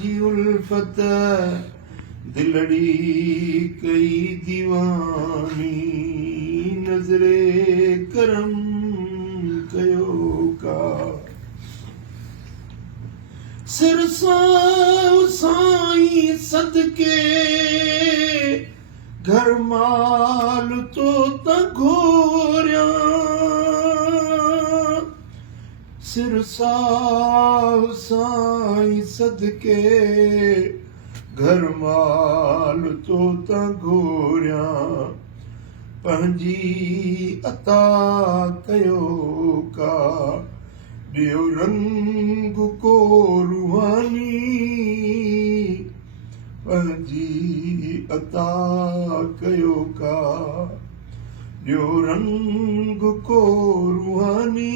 जी उल्फत दिलड़ी कई दीवानी नजरे करम कयो का सिर साईं सदके घर माल तो त घोरिया सिर साईं सदके घर माल तो त घोरिया पंहिंजी अता कयो का ॾियो रंग को रूहानी पंहिंजी अता कयो का ॾियो रंग को रूहानी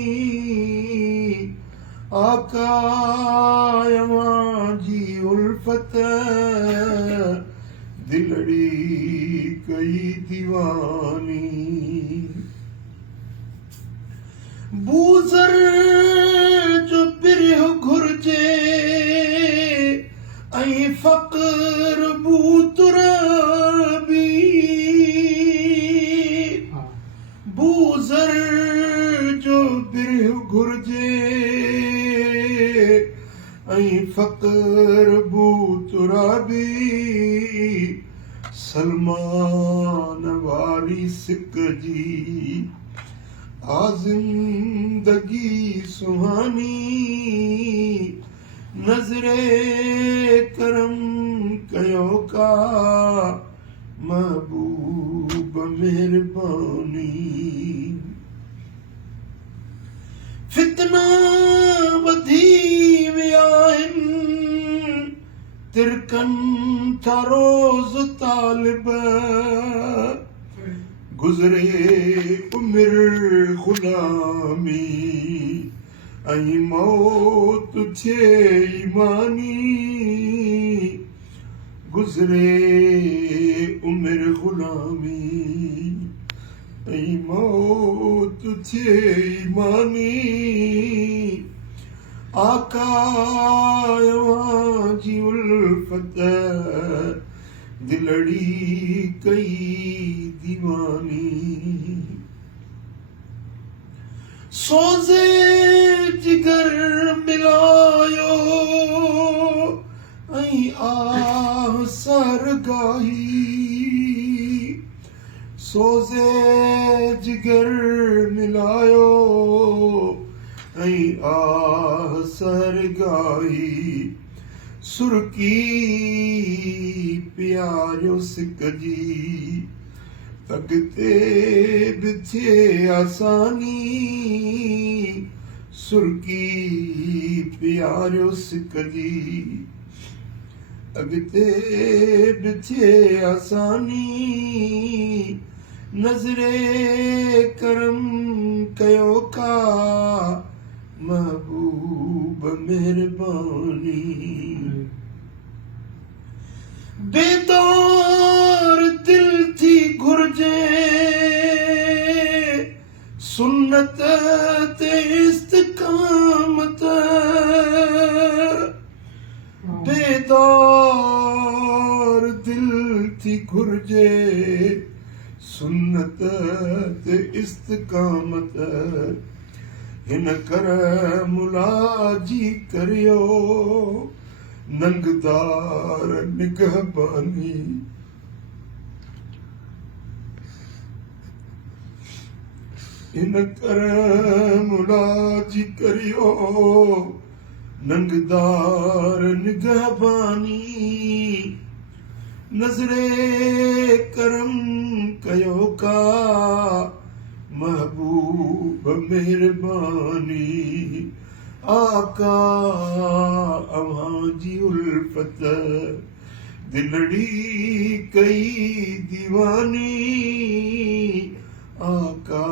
आका जी उल्फत दिलड़ी कई दीवानी बूज़र जो पिरियो घुर्जे ऐं फ़क़्र बूतुराबी बूज़र जो पिरियो घुर्जे ऐं फ़क़्र बूतुराबी सलमान वारी सिक जी ज़िंदगी सुहानी नज़रे करम कयो का महबूब मेहरबानी फितना वधी विया आहिनि तिरकनि था रोज़ तालिब गुज़रे उमिरि ग़ुलामी ऐं मौत थिए ईमानी गुज़रे उमिरि ग़ुलामी ऐं मौत थिए ईमानी आका जी उल्फत दिलड़ी कई दीवानी सोज़े जिगर मिलायो ऐं आह सरगाही सोज़े जिगर मिलायो ऐं आह सरगाही सुरकी प्यारियो सिक जी अॻिते बि थिए आसानी सुरकी प्यारियो सिक जी अॻिते बि थिए आसानी नज़रे करम कयो का महबूब मेहरबानी बेदार दिल थी घुर्जे सुन्नत ते इस्तिकामत बेदार दिल थी घुर्जे सुन्नत ते इस्तिकामत हिन कर मुलाजी करियो नंगदार निगहबानी हिन कर मुलाजी करियो नंगदार निगहबानी नज़रे करम कयो का महबूब मेहरबानी आका जी उल्फत दिलड़ी कई दीवानी आका